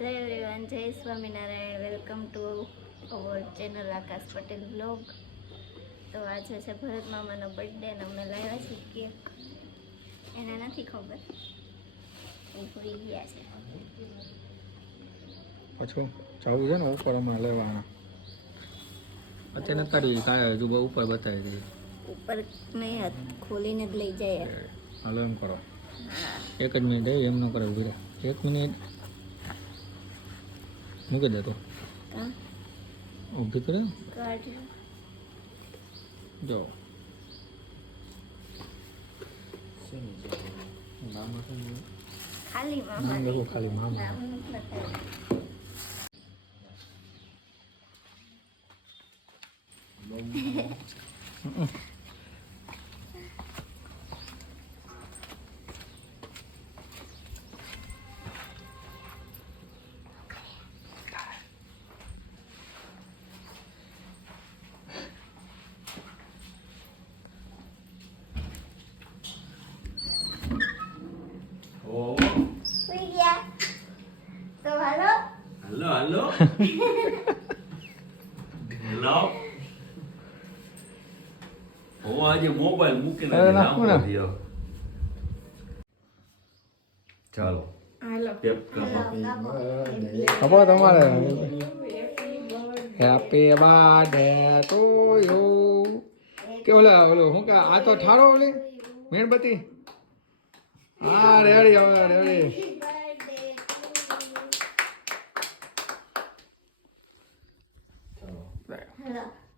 Hello everyone જય Swaminarayan welcome to our channel Akash Patel blog તો આજે છે ભરત મામાનો બર્થડે અને અમે લાવ્યા છીએ. કેક એને નથી ખબર. એ ભૂલી ગયા છે. પાછું જવું છે ને ઉપર અમે લેવાના. અત્યારે તારી કાંઈ હજુ બહુ ઉપર બતાવી દઈએ ઉપર નહીં ખોલીને જ લઈ જાય. હાલો એમ કરો. એક જ મિનિટ એમ ન કરે ઊભી એક મિનિટ મૂકી દે તો ઊભી કરે? જો. ખાલી મામા. ખાલી મામા નથી લખાયું. ઓ સુઈ ગયા તો હાલો હાલો Hello? હું આજે મોબાઈલ મૂકીને ને. ચાલો. ખબર તમારે? હેપી બર્થડે ટુ યુ કે ઓલા ઓલો શું કે આ તો ઠારો ઓલી? મીણબત્તી? હા રેડી હવે રેડી.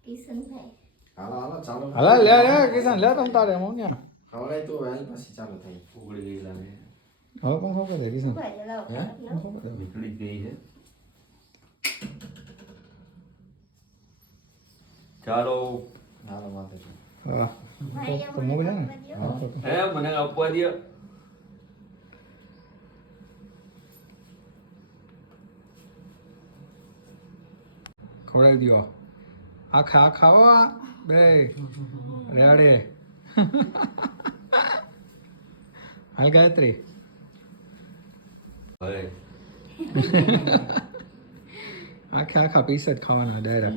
હાલો કિશનભાઈ હાલો હાલો ચાલો હાલા લે લે કિશન લે તમ તારે હું ક્યાં હવે તો વહેલ પછી ચાલુ થઈ ઉગડી ગઈ લાગે હવે કોણ ખબર છે કિશન ભાઈ લાવો હે? લાવો. કોણ ખબર છે? નીકળી ગઈ છે ચાલો હાલો માથે છે. હા ભાઈ, તો મૂકી દે ને હા. હે મને આપવા દે ખવડાવી દ્યો આખા આખા હો આ. બે રેડે હાલ ગાયત્રી. આખે આખા પીસ જ ખાવાના ડાયરા.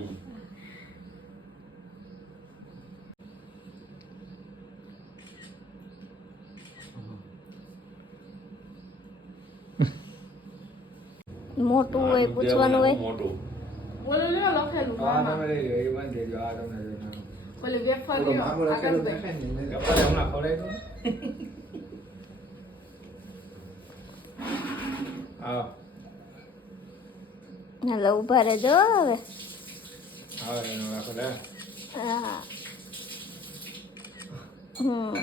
મોટું હોય પૂછવાનું હોય. મોટું. ઓલું લ્યો લખેલું આ તમે લઈ લો, એ બંધ થઈ ગયો, આ તમને લઈ લો. ઓલી વેફર લ્યો મામલો લખેલો દેખાય ને એને. હમણાં ખવડાવી દો. આવો, હાલો ઊભા રહેજો હવે આવો એનો રાખો લે. હા હમ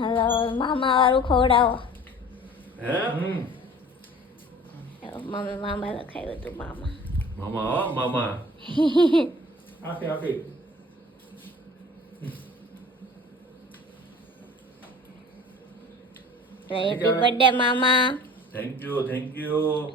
હાલો મામા વાળું ખવડાવો હે હમ. મમ્મી મામા લખાયું હતું મામા. મામા હો મામા. આપી આપી. હેપી બર્થડે મામા. Thank you thank you